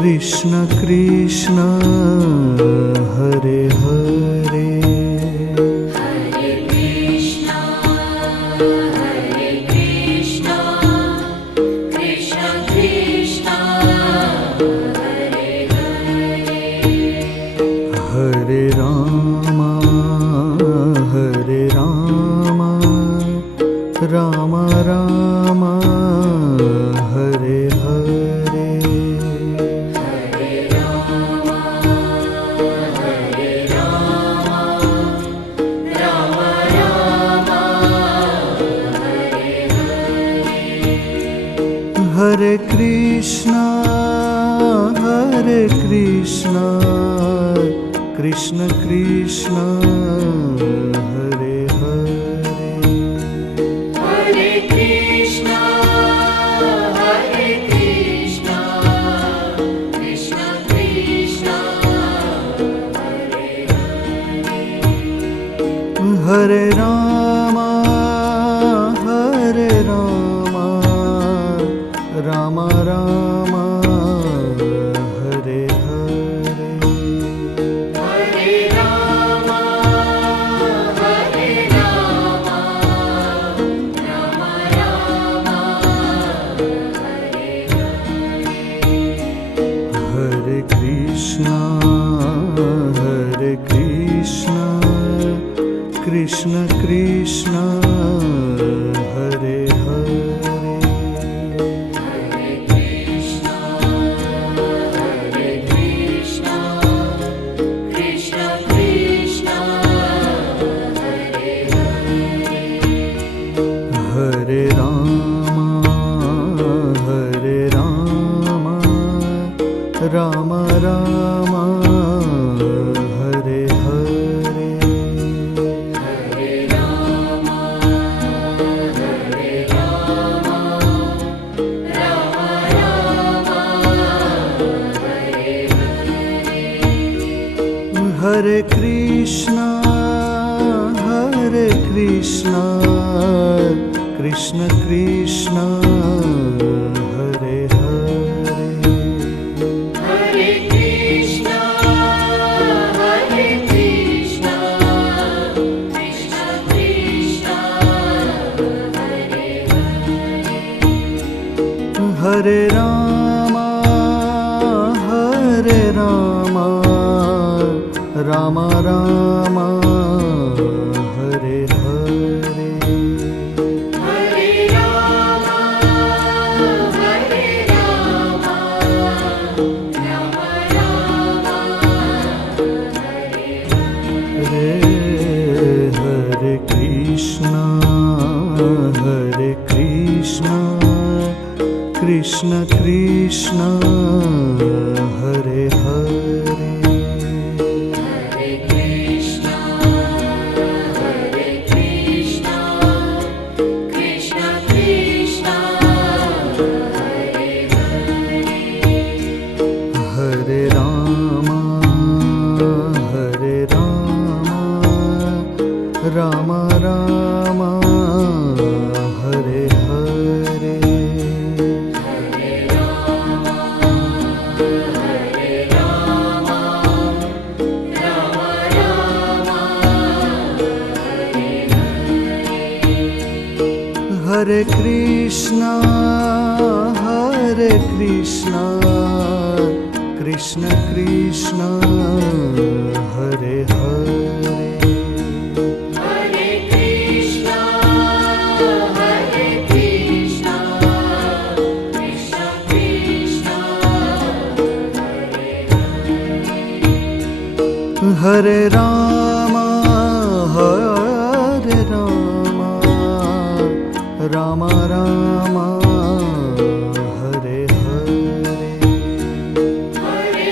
Krishna Krishna Hare Hare Hare Krishna Krishna Krishna Hare Hare Hare Rama Rama Rama Hare Hare Hare Krishna Krishna Krishna Hare Hare Hare Krishna Krishna Krishna Hare Hare Hare Rama Rama Rama Hare Hare Hare Rama Rama Rama Hare Hare Krishna Krishna Krishna Hare Hare Hare Krishna Krishna Krishna Hare Hare Hare Rama Rama Rama Hare Hare Hare Rama Rama Hare Hare Hare Krishna Krishna Krishna Hare Hare Hare Krishna Krishna Krishna Hare Hare Hare Rama Rama Rama Hare Hare Hare Rama Rama Hare Hare Krishna Krishna Krishna Hare Hare Hare Krishna Krishna Krishna Hare Hare Hare Rama Rama Rama Hare Hare Hare Rama Rama Rama Hare Hare Hare Krishna Krishna Krishna Hare Hare Hare Krishna Krishna Krishna Hare Hare Hare Rama Rama Rama Hare Hare Hare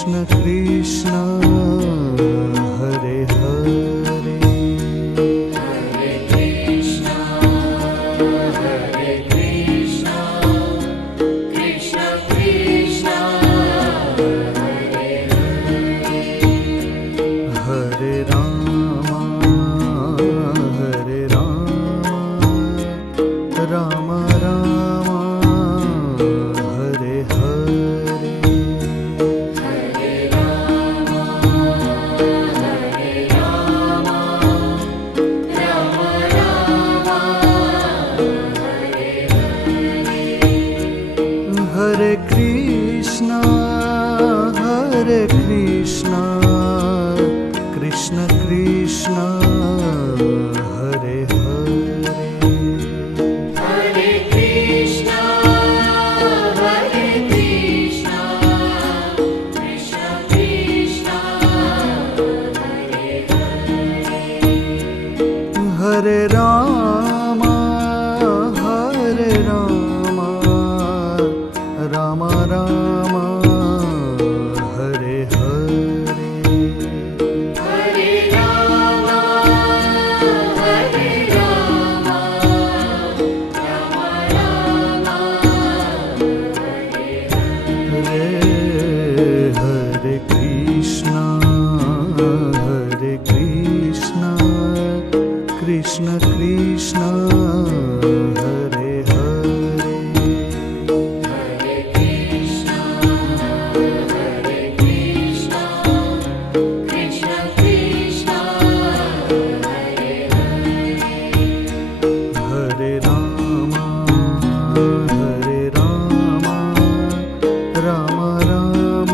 Krishna Krishna Hare Hare Hare Krishna, Hare Krishna, Krishna Krishna, Hare हरे Rama Ram Ram Hare Hare Hare Rama, Hare Rama, Rama Rama, Hare हरे Krishna Krishna Krishna Hare Hare Hare Krishna, Hare Krishna, Krishna Krishna, Hare हरे Ram Ram Ram Hare Hare Hare Rama, Hare Rama, Rama Rama, हरे Krishna Krishna Krishna Hare Hare Hare Krishna, Hare Krishna, Krishna Krishna, Hare हरे Ram Ram Ram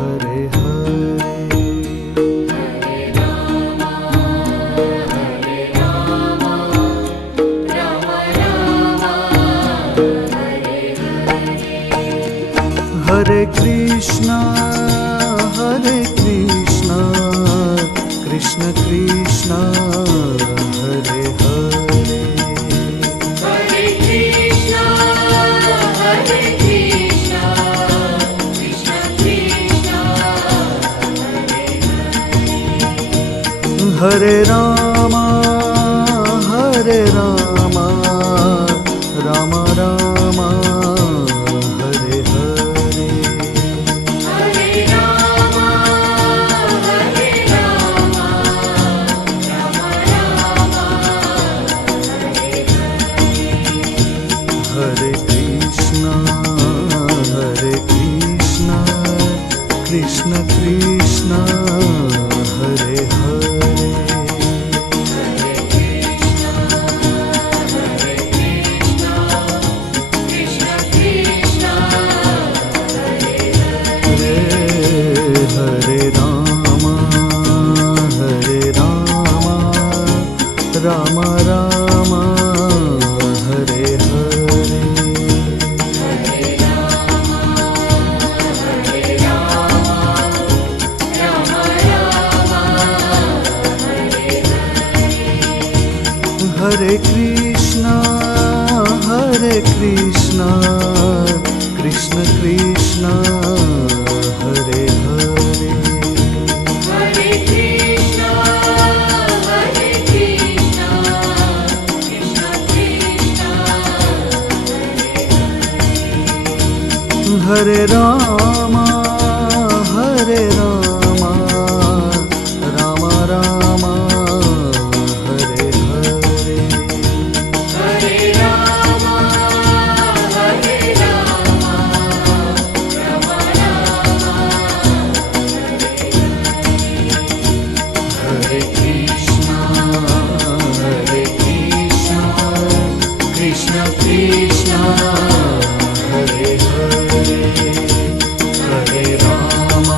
Hare Hare Hare Rama, Hare Rama, Rama Rama, Hare हरे Krishna Krishna Krishna Hare Hare Hare Krishna, Hare Krishna, Krishna Krishna, हरे Ram Ram Ram Hare Hare Hare Rama, Hare Rama, Rama Rama, हरे Krishna Krishna Krishna Hare Hare Krishna Krishna, हरे Ram Ram Ram Hare Hare Hare Rama, Hare Rama, Rama Rama, हरे Krishna Krishna Krishna Hare Hare Hare Krishna, Hare Krishna, Krishna Krishna, हरे Ram Ram Ram Hare Hare Hare Rama, Hare Rama, Rama Rama, हरे Krishna Krishna Krishna Hare Hare Hare Ram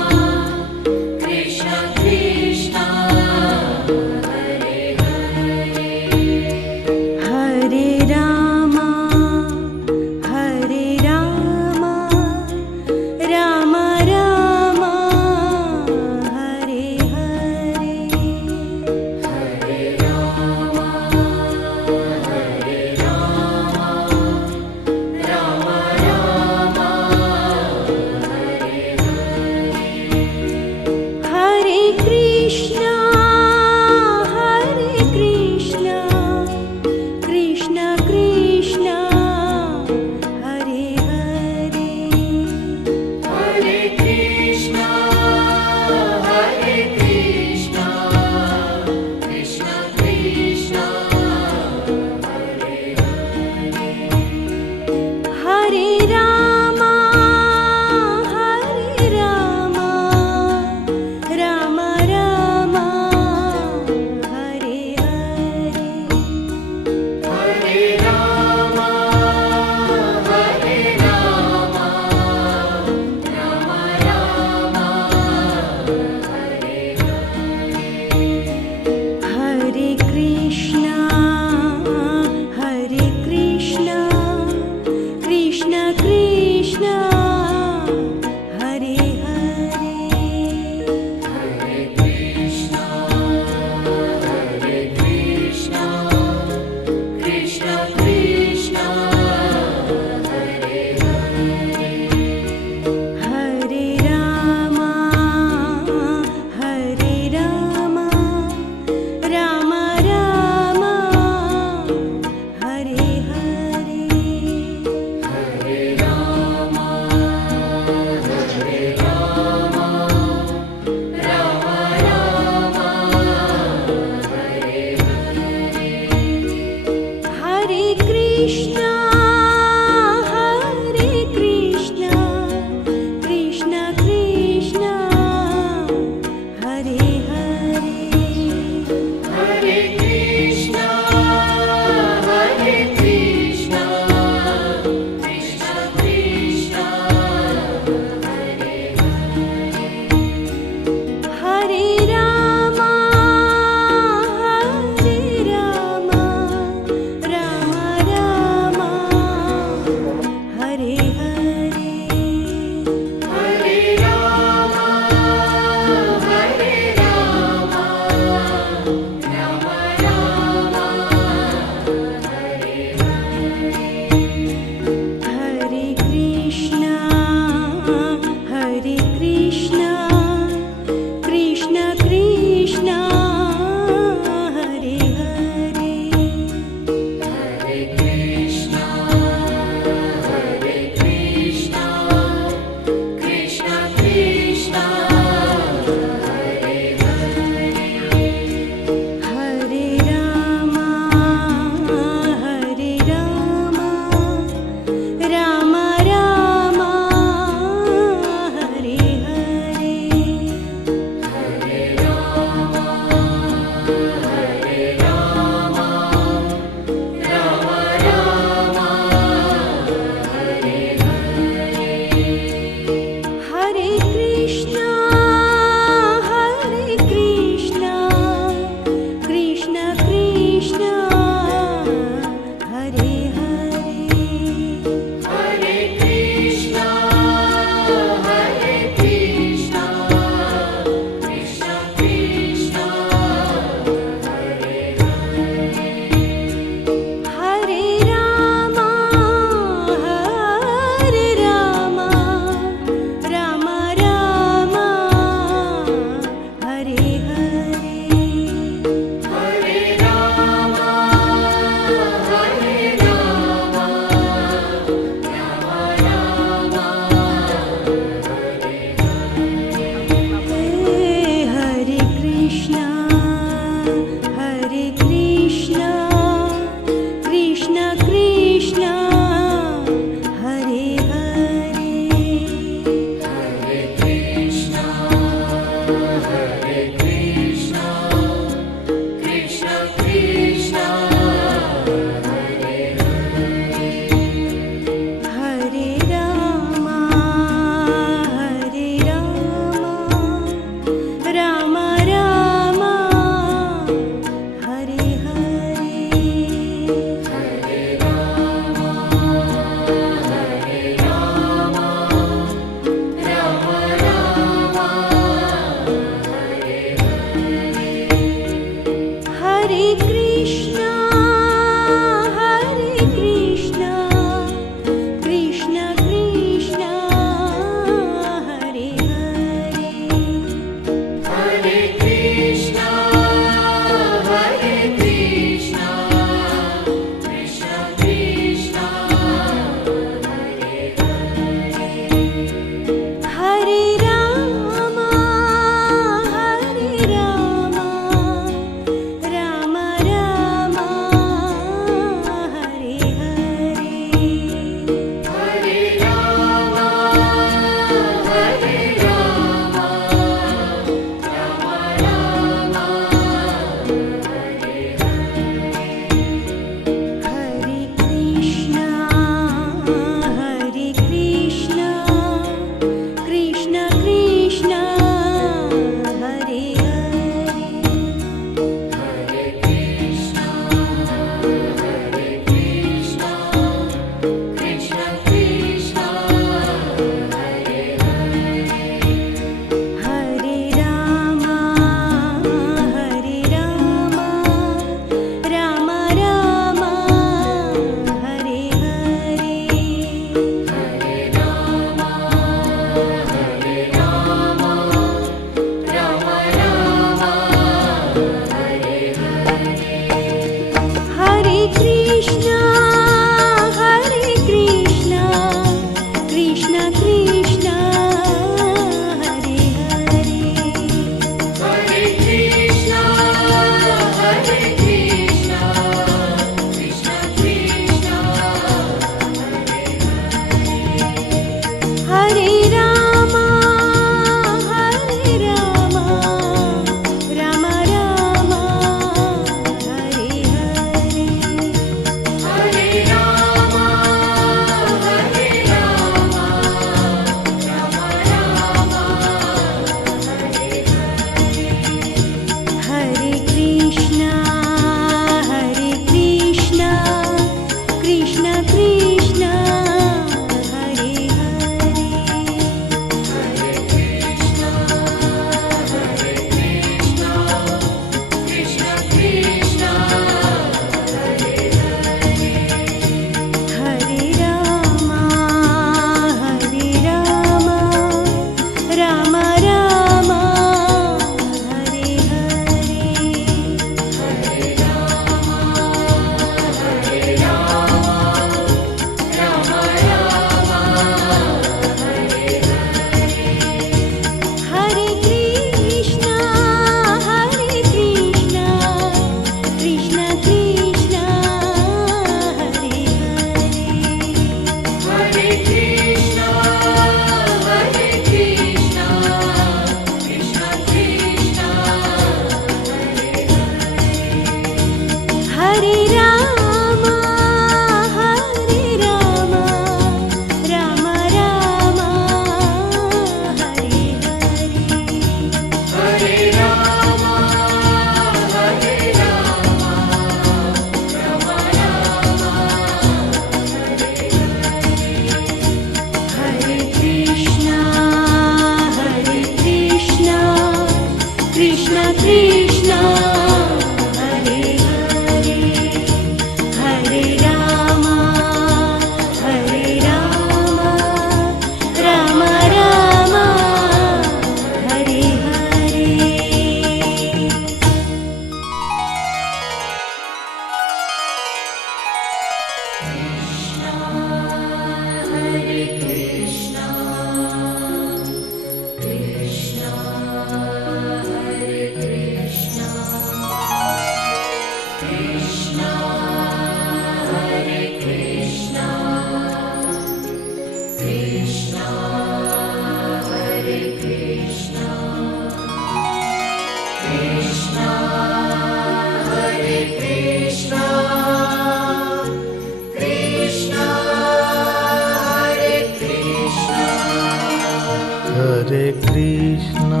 Hare Krishna,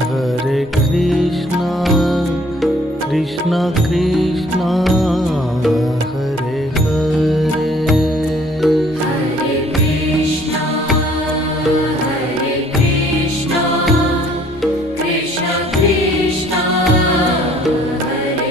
Hare Krishna, Krishna Krishna, Hare Hare. Hare Krishna, Hare Krishna, Krishna Krishna, Hare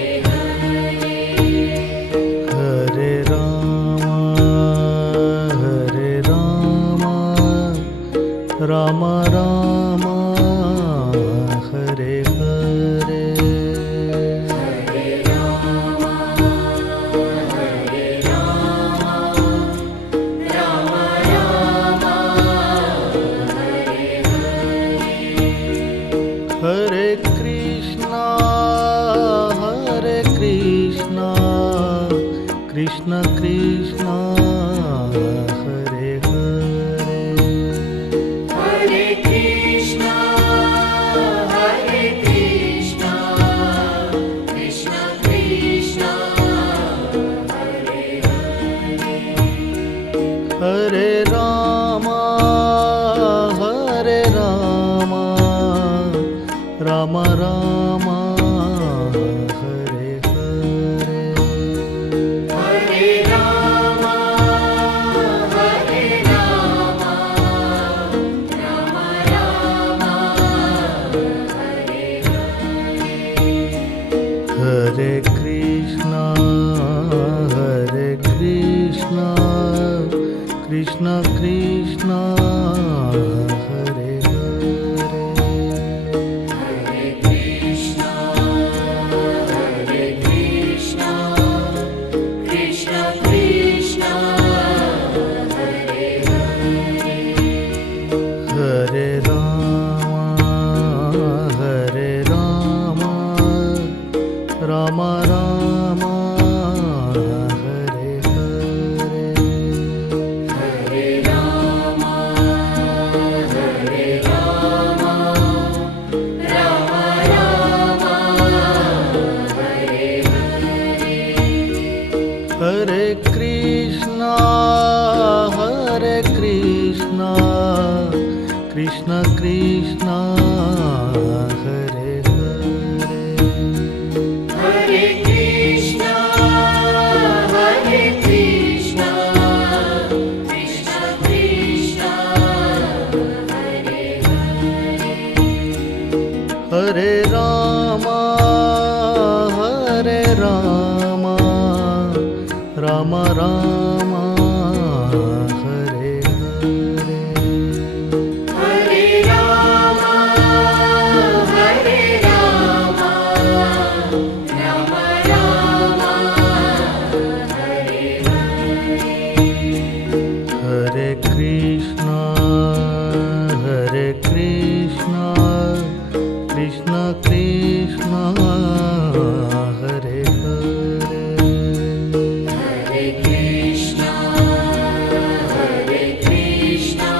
Krishna Krishna Hare Hare Hare Krishna, Hare Krishna, Krishna Krishna, Hare Hare. हरे Rama Ram Ram Hare Hare Hare Rama, Hare Rama, Rama Rama, Hare Hare. हरे Krishna Krishna Krishna Hare Hare Hare Krishna, Hare Krishna, Krishna Krishna, Hare Hare. हरे Ram Ram Ram Hare Hare Hare Rama, Hare Rama, Rama Rama, Hare Hare. हरे Krishna Krishna Krishna Hare Hare Hare Krishna, Hare Krishna, Krishna Krishna, Hare Hare. हरे Ram Ram Ram Hare Hare Hare Rama, Hare Rama, Rama Rama, Hare Hare. हरे Krishna Krishna Krishna Hare Hare Hare Krishna, Hare Krishna,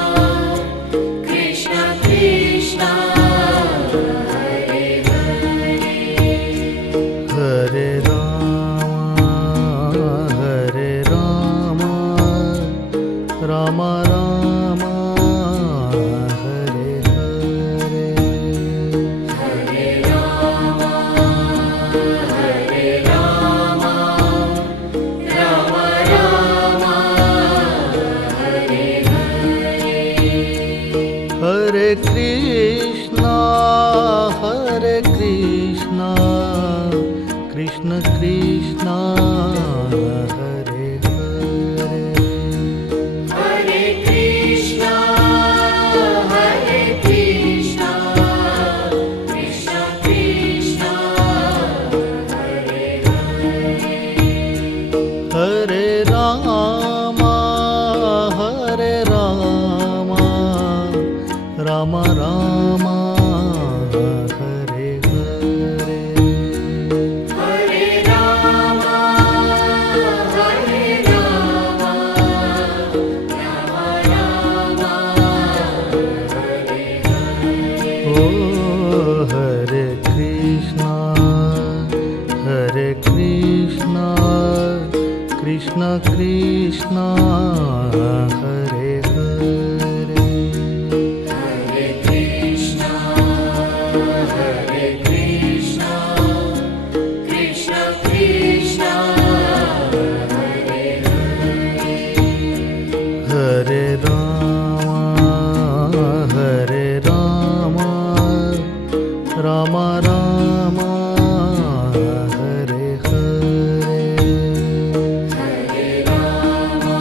Krishna Krishna, Hare Hare. हरे Ram Ram Ram Hare Hare Hare Rama, Hare Rama, Rama Rama, Hare Hare. हरे Krishna Krishna Krishna Hare Hare Hare Krishna, Hare Krishna, Krishna Krishna, Hare Hare. हरे Ram Ram Ram Hare Hare Hare Rama, Hare Rama, Rama Rama, Hare Hare. ओ हरे Krishna Krishna Krishna Hare Hare Hare Krishna, Hare Krishna, Krishna Krishna, Hare Hare. हरे Ram Ram Ram Hare Hare Hare Rama,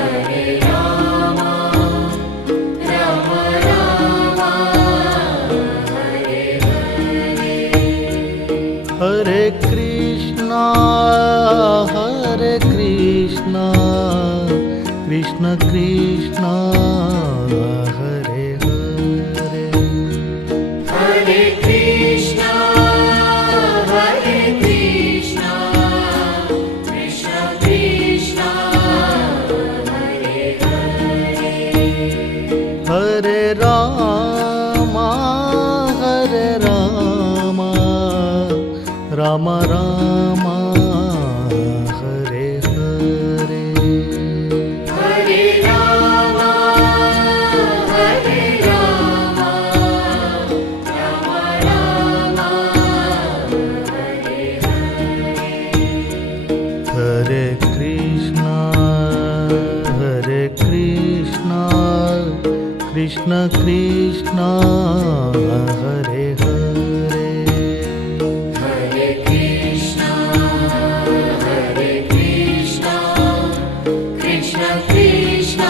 Hare Rama, Rama Rama, Hare Hare. हरे Krishna Krishna Krishna Hare Hare Hare Krishna, Hare Krishna, Krishna Ram Ram હરે હરે હરે રામ હરે રામ રામ રામ હરે હરે કૃષ્ણ કૃષ્ણ કૃષ્ણ હરે હરે હરે કૃષ્ણ કૃષ્ણ કૃષ્ણ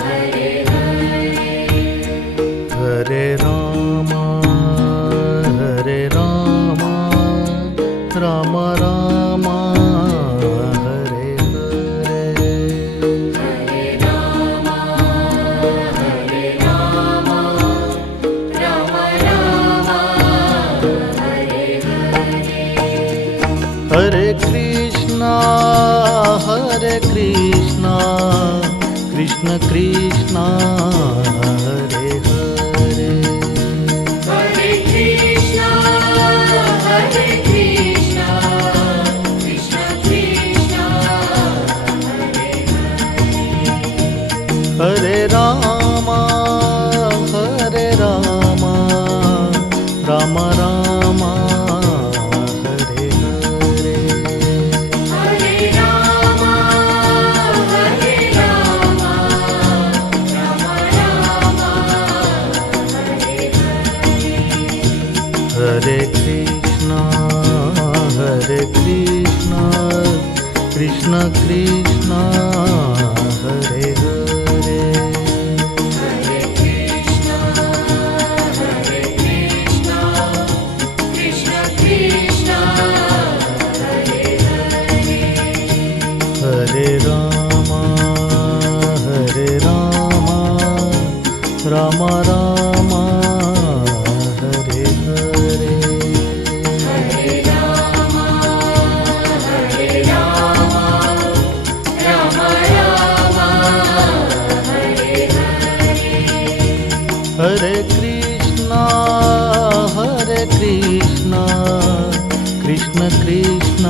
હરે હરે હરે રામ રામ રામ હરે હરે હરે રામ રામ રામ હરે હરે હરે કૃષ્ણ કૃષ્ણ કૃષ્ણ હરે હરે હરે કૃષ્ણ કૃષ્ણ કૃષ્ણ હરે રામ રામ રામ હરે હરે હરે રામ રામ રામ હરે હરે કૃષ્ણ કૃષ્ણ કૃષ્ણ હરે હરે હરે કૃષ્ણ કૃષ્ણ કૃષ્ણ હરે હરે હરે રામ રામ રામ હરે હરે હરે રામ રામ રામ હરે હરે હરે કૃષ્ણ કૃષ્ણ કૃષ્ણ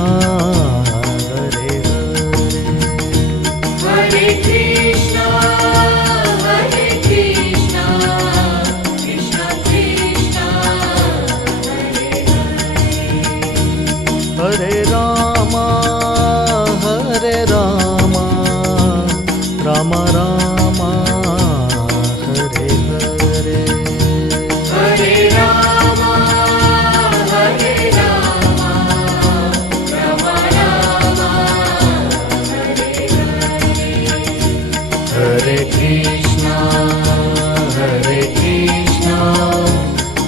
હરે હરે હરે કૃષ્ણ કૃષ્ણ કૃષ્ણ હરે હરે હરે રામ રામ રામ હરે હરે હરે રામ રામ રામ હરે હરે કૃષ્ણ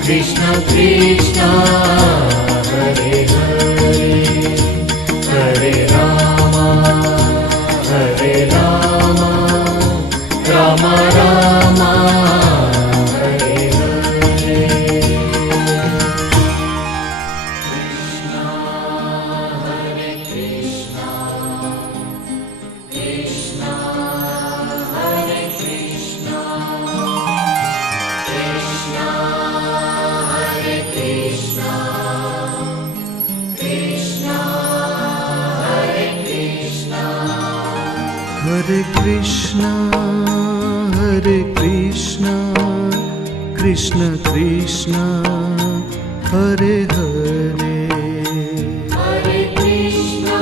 કૃષ્ણ કૃષ્ણ હરે હરે હરે રામ રામ રામ હરે હરે હરે કૃષ્ણ કૃષ્ણ કૃષ્ણ હરે હરે હરે કૃષ્ણ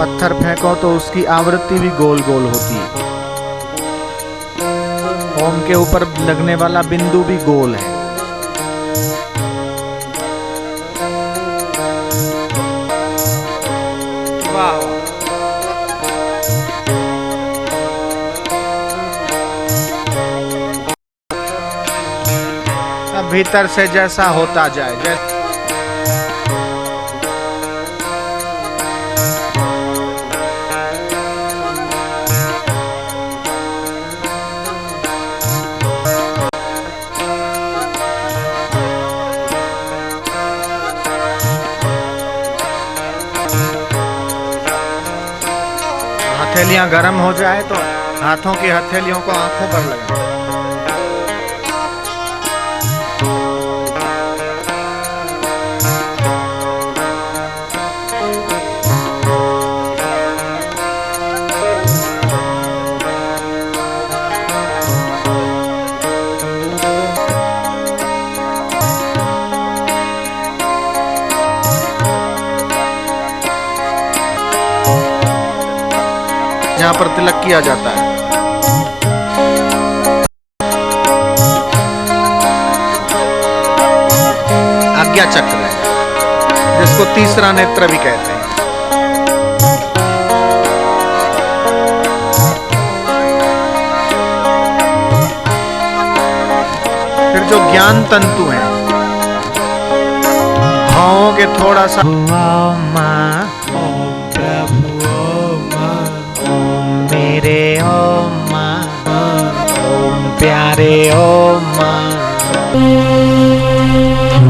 पत्थर फेंको तो उसकी आवृत्ति भी गोल गोल होती है। ओम के ऊपर लगने वाला बिंदु भी गोल है। वाह वाह। अब भीतर से जैसा होता जाए, जैसे हथेलियां गर्म हो जाए तो हाथों की हथेलियों को आंखों पर लगाएं। जहां पर तिलक किया जाता है। आज्ञा चक्र है, जिसको तीसरा नेत्र भी कहते हैं। फिर जो ज्ञान तंतु हैं, भावों के थोड़ा सा मेरे ओम प्यारे ओम।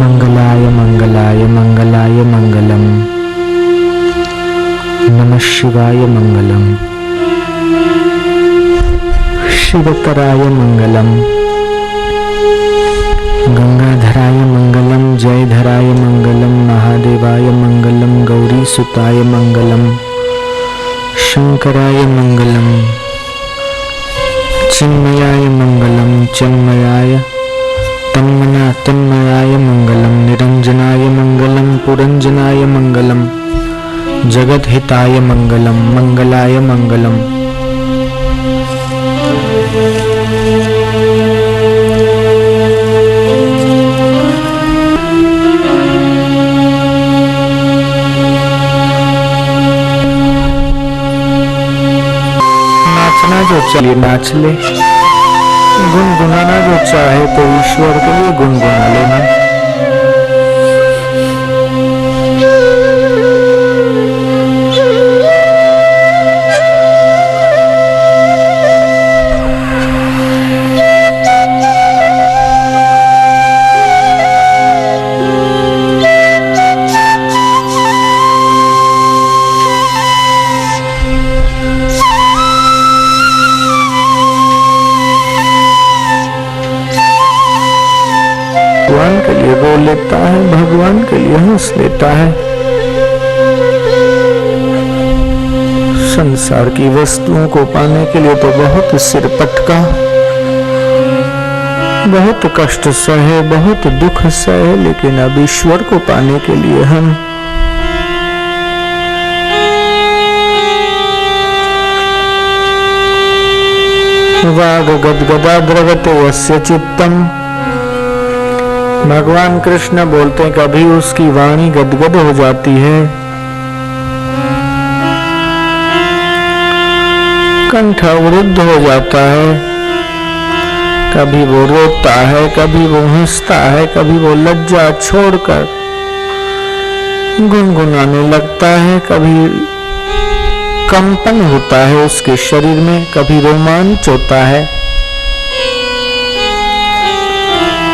मंगलाय मंगलाय मंगलाय मंगलम, नमः शिवाय मंगलम, शिवतराय मंगलम, गंगाधराय मंगलम, जयधराय मंगलम, महादेवाय मंगलम, गौरी सुताय मंगलम, शंकराय मंगलम, चिन्मयाय मंगलम, चिन्मयाय तन्मयाय मंगलम, निरंजनाय मंगलम, पुरंजनाय मंगलम, जगद्हिताय मंगलम, मंगलाय मंगलम। जो चलिए नाच ले, गुनगुनाना जो चाहे तो ईश्वर के लिए गुनगुना लेना। भगवान के लिए रो लेता है, भगवान के लिए हंस लेता है। संसार की वस्तुओं को पाने के लिए तो बहुत सिर पटका, बहुत कष्ट सहे, बहुत दुख सहे, लेकिन अब ईश्वर को पाने के लिए हम वाग गदगदा द्रवते यस्य चित्तम। भगवान कृष्ण बोलते हैं कभी उसकी वाणी गदगद हो जाती है, कंठ अवरुद्ध हो जाता है, कभी वो रोता है, कभी वो हंसता है, कभी वो लज्जा छोड़कर गुनगुनाने लगता है, कभी कंपन होता है उसके शरीर में, कभी रोमांच होता है,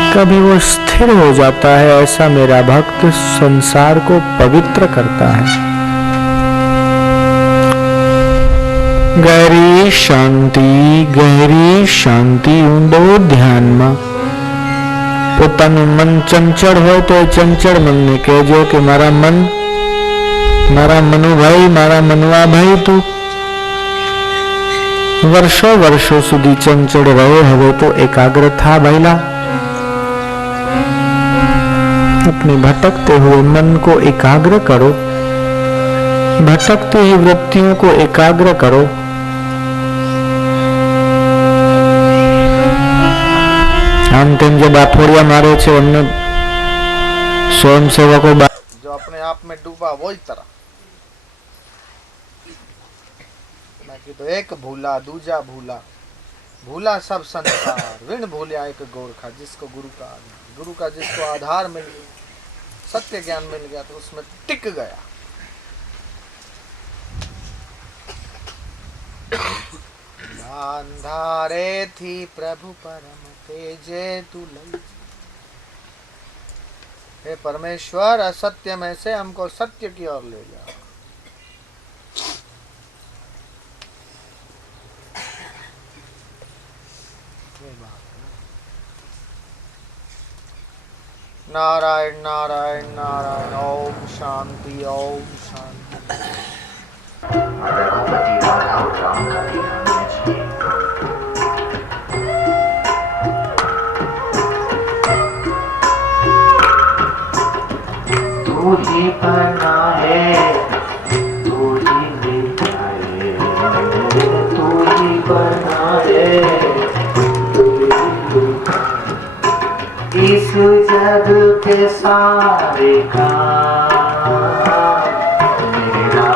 कभी वो स्थिर हो जाता है। ऐसा मेरा भक्त संसार को पवित्र करता है। गहरी शांति ઊંડો ધ્યાનમાં પોતાનું મન ચંચળ હોય તો ચંચળ મનને કહેજો કે મારા મનુભાઈ, મારા મનવા ભાઈ, તું વર્ષો સુધી ચંચળ રહ્યો, હવે તો એકાગ્ર થા ભાઈલા। अपने भटकते हुए मन को एकाग्र करो। भटकती हुई वृत्तियों को एकाग्र करो। आम तेम जो बाफोड़िया मारे छे एमने स्वयंसेवको जो अपने आप में डूबा वो ही तरह। बाकी तो एक भूला दूजा भूला, भूला सब संसार, विण भूलिया एक गोरखा। जिसको गुरु का जिसको आधार मिल गया, सत्य ज्ञान मिल गया तो उसमें टिक गया। अंधारे थी प्रभु परम तेजे तू लई। हे परमेश्वर, असत्य में से हमको सत्य की ओर ले जाओ। नारायण नारायण नारायण। ओम शांति ओम शांति। तू ही बना है, तू ही मिटाए, तू ही बना है, तू ही मिटाए। इस जग के सारे काम मेरा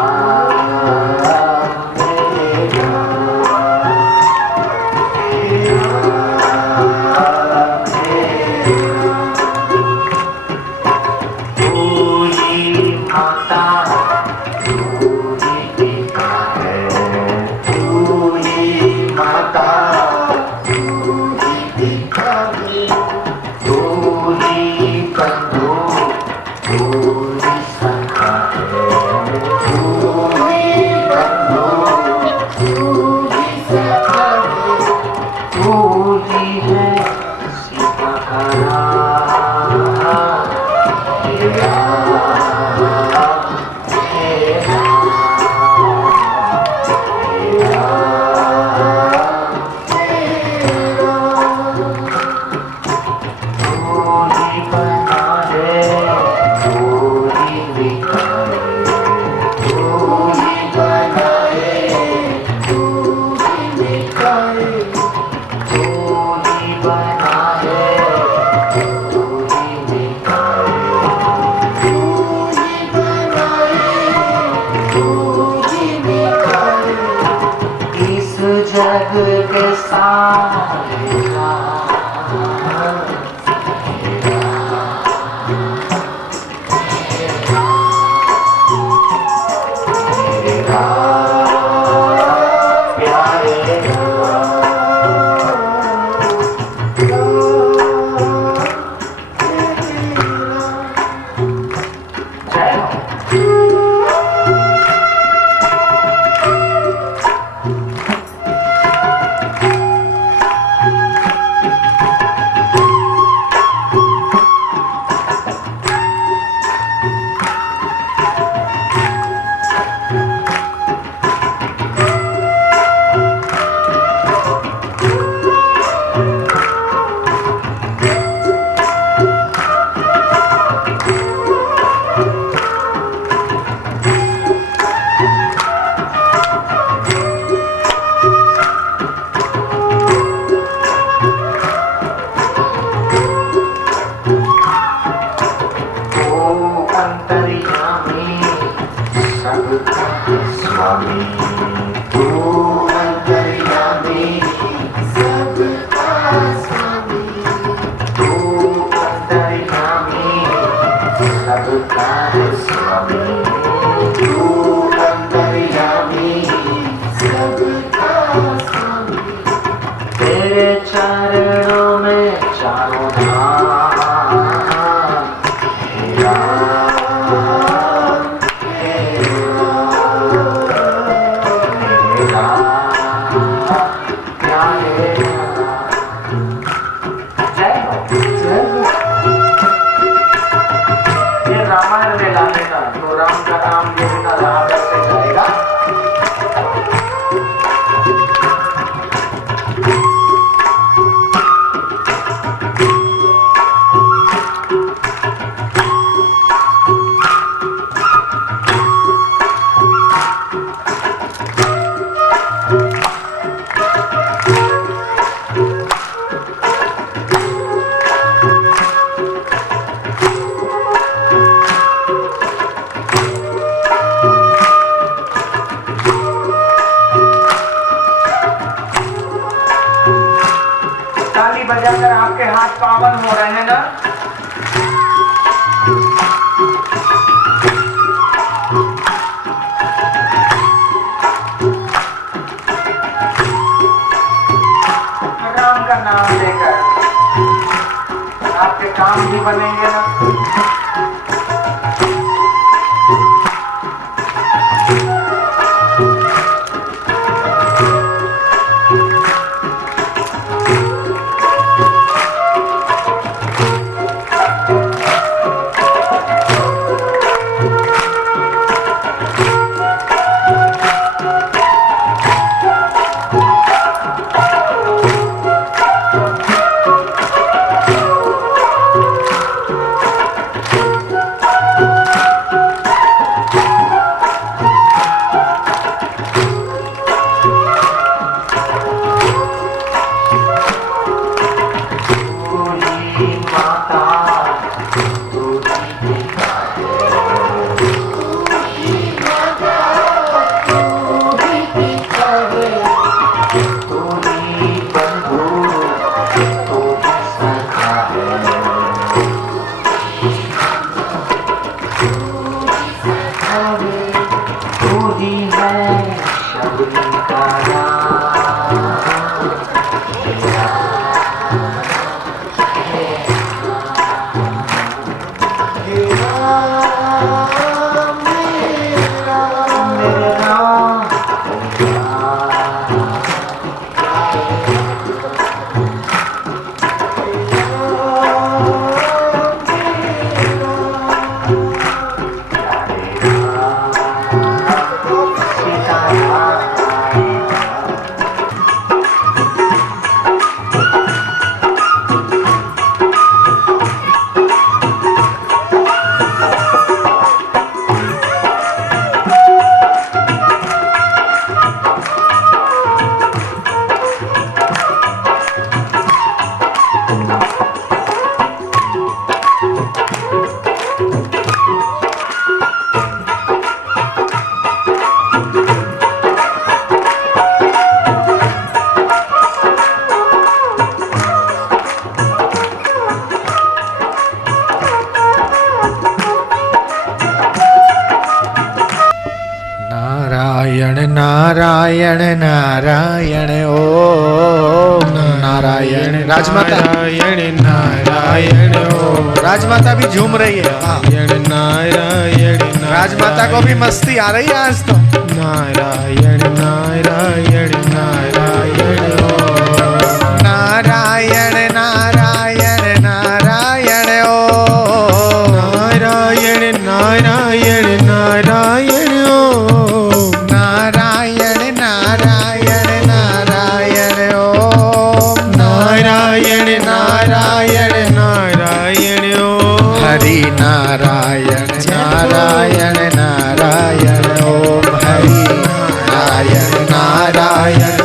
નારાયણ નારાયણ ઓમ नारायण राजमाता नारायण नारायण ओम राजमाता भी झूम रही है। नारायण नारायण राजमाता को भी मस्ती आ रही है आज तो। नारायण नारायण नारायण ओम नारायण नारायण नारायण ओम नारायण नारायण नारायण ओम नारायण नारायण नारायण ओम नारायण नारायण नारायण ओम हरि नारायण नारायण नारायण ओम हरि नारायण नारायण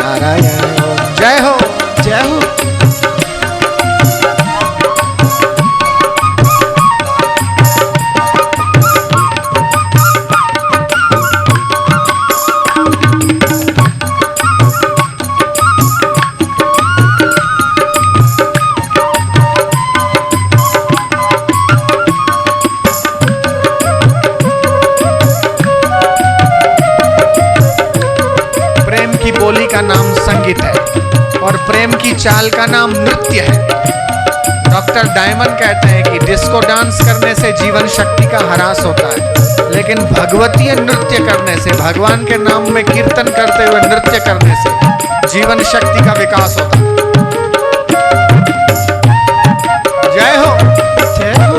नारायण ओम। जय हो जय हो। प्रेम की बोली का नाम संगीत है और प्रेम की चाल का नाम नृत्य है। डॉक्टर डायमंड कहते हैं कि डिस्को डांस करने से जीवन शक्ति का ह्रास होता है, लेकिन भगवतीय नृत्य करने से, भगवान के नाम में कीर्तन करते हुए नृत्य करने से जीवन शक्ति का विकास होता है। जय हो जय हो।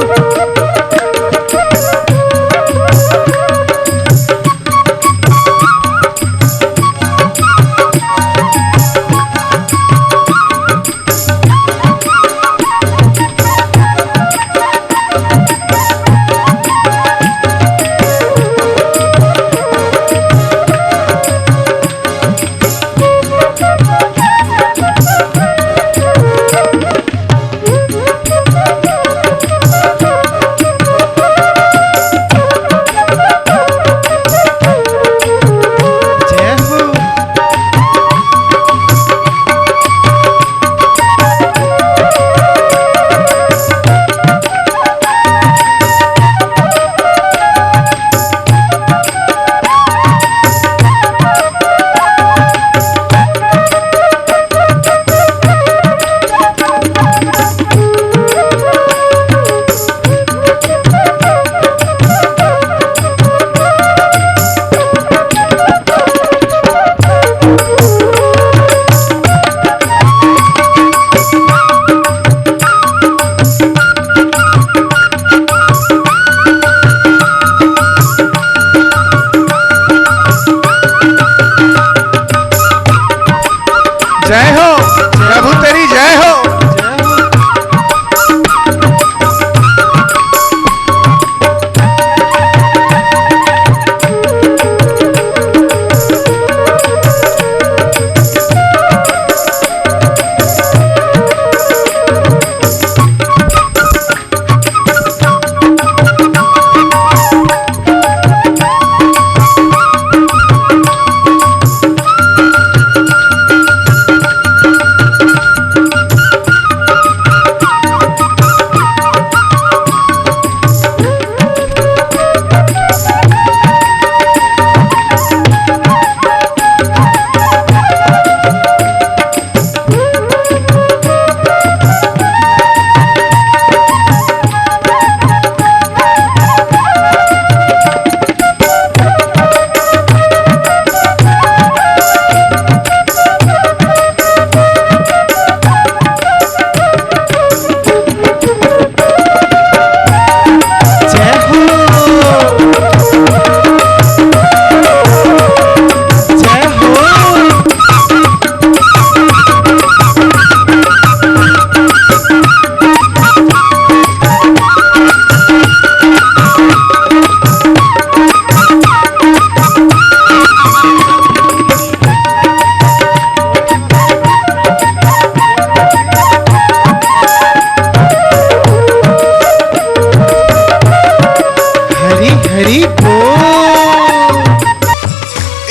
हरि बोल।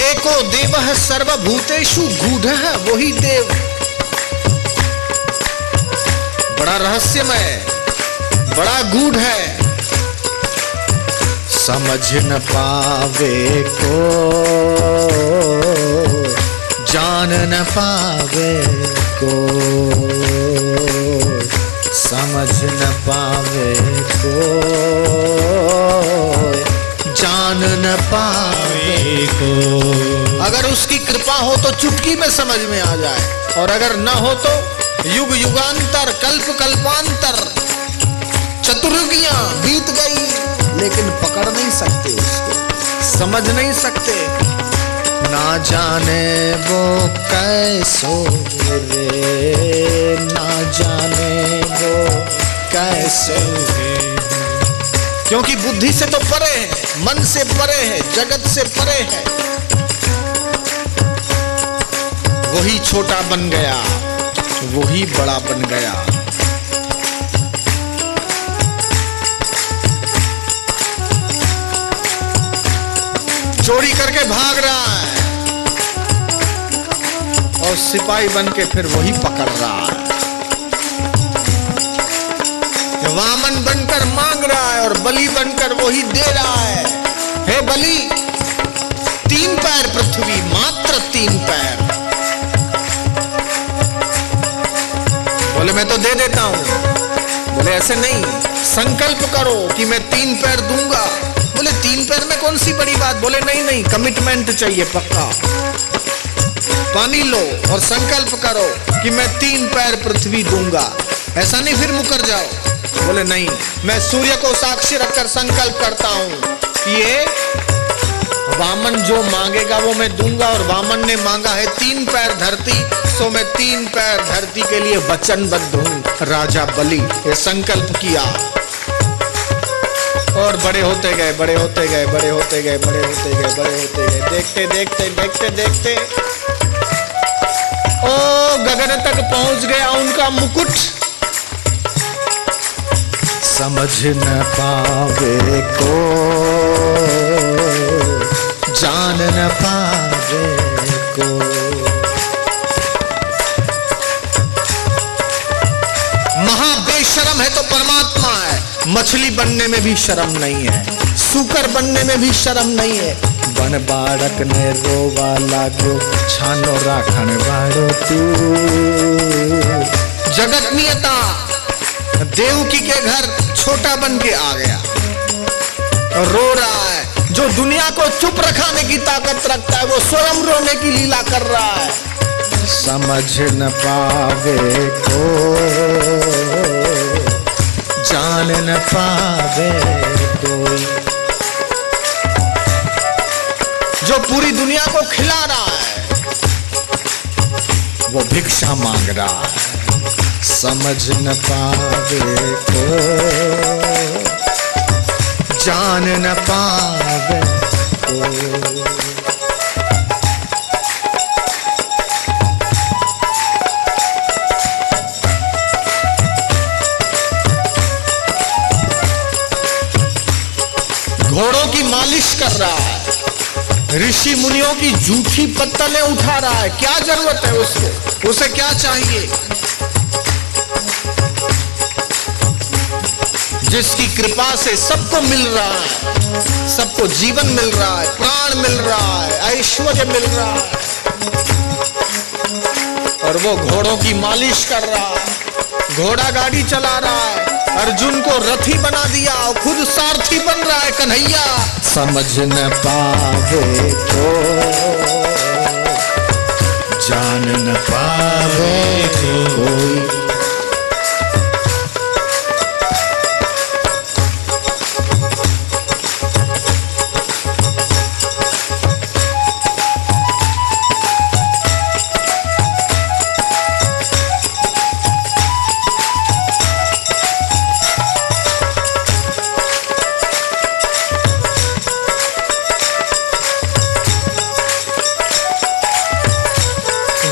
एको देवः सर्वभूतेषु गूढ़ः, वही देव। बड़ा रहस्यमय, बड़ा गूढ़ है। समझ न पावे को, जान न पावे को, समझ न पावे को, जान न पावे को। अगर उसकी कृपा हो तो चुटकी में समझ में आ जाए, और अगर न हो तो युग युगांतर, कल्प कल्पांतर, चतुर्युगियां बीत गई, लेकिन पकड़ नहीं सकते उसको, समझ नहीं सकते। ना जाने वो कैसो रे, ना जाने वो कैसे रे, क्योंकि बुद्धि से तो परे है, मन से परे है, जगत से परे है। वही छोटा बन गया, वही बड़ा बन गया। चोरी करके भाग रहा है, और सिपाही बन के फिर वही पकड़ रहा है। वामन बनकर मांग रहा है, और बलि बनकर वही दे रहा है। हे बलि, 3 पैर पृथ्वी, मात्र 3 पैर। बोले मैं तो दे देता हूं। बोले ऐसे नहीं, संकल्प करो कि मैं 3 पैर दूंगा। बोले 3 पैर में कौन सी बड़ी बात। बोले नहीं नहीं, कमिटमेंट चाहिए पक्का। पानी लो और संकल्प करो कि मैं 3 पैर पृथ्वी दूंगा, ऐसा नहीं फिर मुकर जाओ। बोले नहीं, मैं सूर्य को साक्षी रखकर संकल्प करता हूं कि ये वामन जो मांगेगा वो मैं दूंगा, और वामन ने मांगा है 3 पैर धरती, तो मैं 3 पैर धरती के लिए वचनबद्ध हूं। राजा बलि ये संकल्प किया, और बड़े होते गए, बड़े होते गए, बड़े होते गए, बड़े होते गए, बड़े होते गए। देखते देखते देखते देखते ओ गगन तक पहुंच गया उनका मुकुट। समझ न पावे को, जान न पावे को। महाबेशरम है तो परमात्मा है। मछली बनने में भी शर्म नहीं है, सूकर बनने में भी शर्म नहीं है। बन बाड़क ने रोवा लागो, छानो राखण वाड़ो तू। जगत नियता देवकी के घर छोटा बन के आ गया और रो रहा है। जो दुनिया को चुप रखाने की ताकत रखता है वो स्वयं रोने की लीला कर रहा है। समझ न पावे को, जान न पावे कोई। जो पूरी दुनिया को खिला रहा है वो भिक्षा मांग रहा है। समझ न पावे को, जान न पावे को। घोड़ों की मालिश कर रहा है, ऋषि मुनियों की झूठी पत्तलें उठा रहा है। क्या जरूरत है उसको, उसे क्या चाहिए? जिसकी कृपा से सबको मिल रहा है, सबको जीवन मिल रहा है, प्राण मिल रहा है, ऐश्वर्य मिल रहा है, और वो घोड़ों की मालिश कर रहा है, घोड़ा गाड़ी चला रहा है, अर्जुन को रथी बना दिया और खुद सारथी बन रहा है कन्हैया। समझ न पावे को, जान न पावे कोई।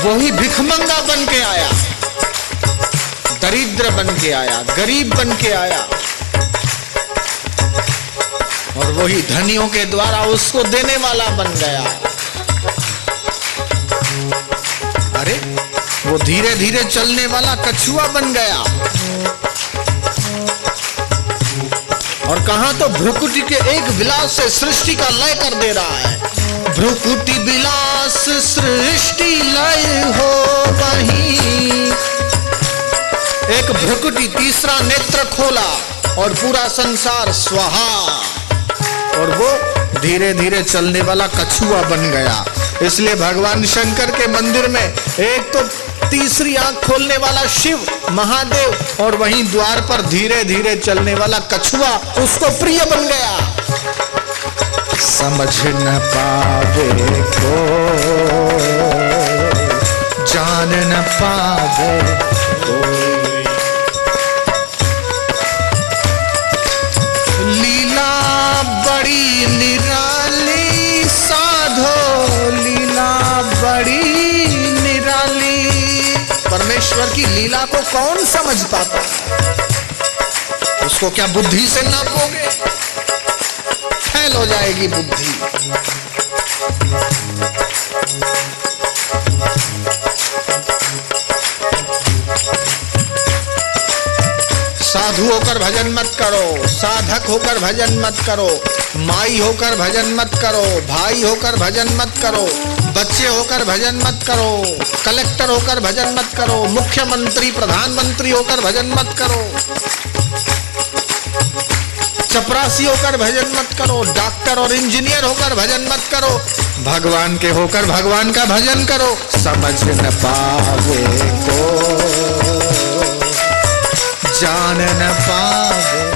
वही भिखमंगा बन के आया, दरिद्र बन के आया, गरीब बन के आया, और वही धनियों के द्वारा उसको देने वाला बन गया। अरे वो धीरे धीरे चलने वाला कछुआ बन गया। और कहां तो भ्रुकुटी के एक विलास से सृष्टि का लय कर दे रहा है। भ्रुकुटी विलास सृष्टि लय हो वहीं, एक भ्रुकुटी तीसरा नेत्र खोला और पूरा संसार स्वाहा। और वो धीरे धीरे चलने वाला कछुआ बन गया। इसलिए भगवान शंकर के मंदिर में एक तो तीसरी आंख खोलने वाला शिव महादेव और वहीं द्वार पर धीरे धीरे चलने वाला कछुआ उसको प्रिय बन गया। समझ न पावे को जान न पावे कोई, लीला बड़ी निराली साधो, लीला बड़ी निराली। परमेश्वर की लीला को कौन समझ पाता है? उसको क्या बुद्धि से नापोगे? फैल हो जाएगी बुद्धि। साधु होकर भजन मत करो, साधक होकर भजन मत करो, माई होकर भजन मत करो, भाई होकर भजन मत करो, बच्चे होकर भजन मत करो, कलेक्टर होकर भजन मत करो, मुख्यमंत्री प्रधानमंत्री होकर भजन मत करो, चपरासी होकर भजन मत करो, डॉक्टर और इंजीनियर होकर भजन मत करो, भगवान के होकर भगवान का भजन करो। समझ न पावे को जान न पावे।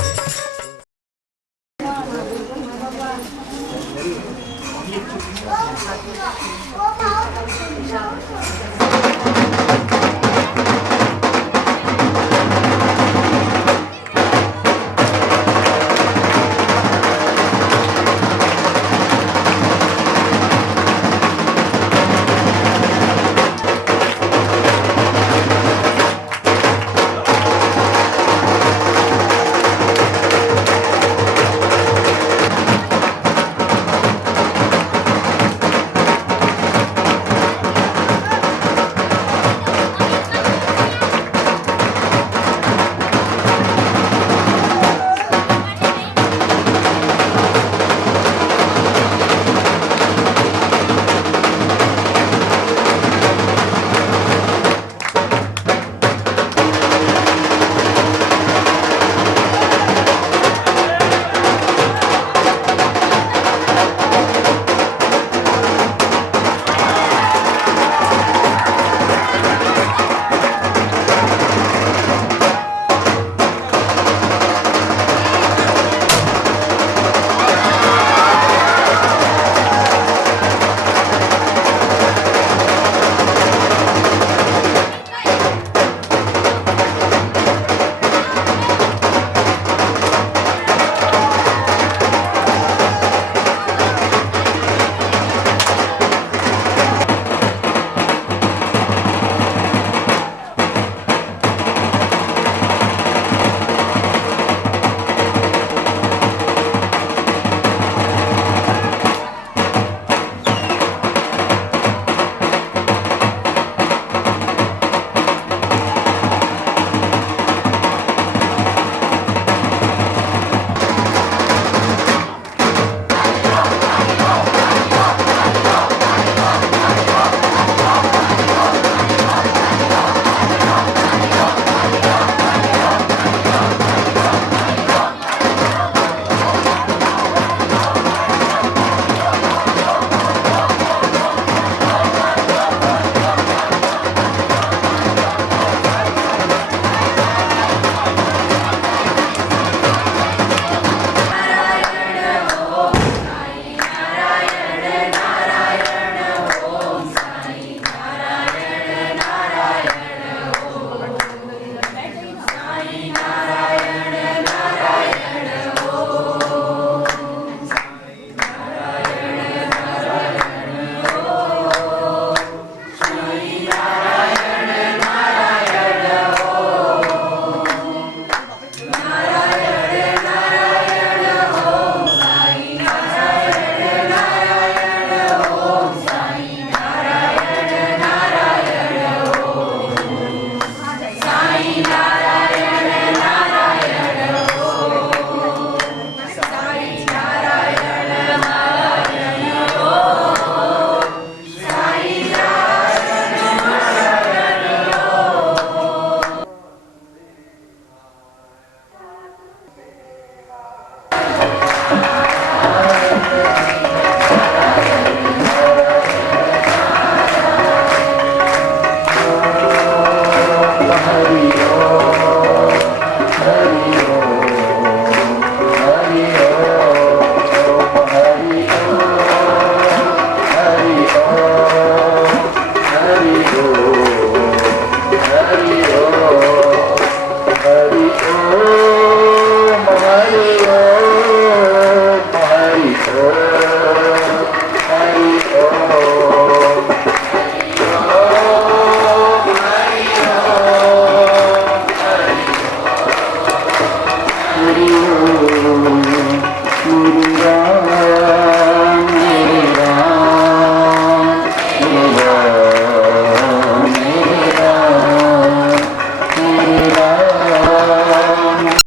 Hare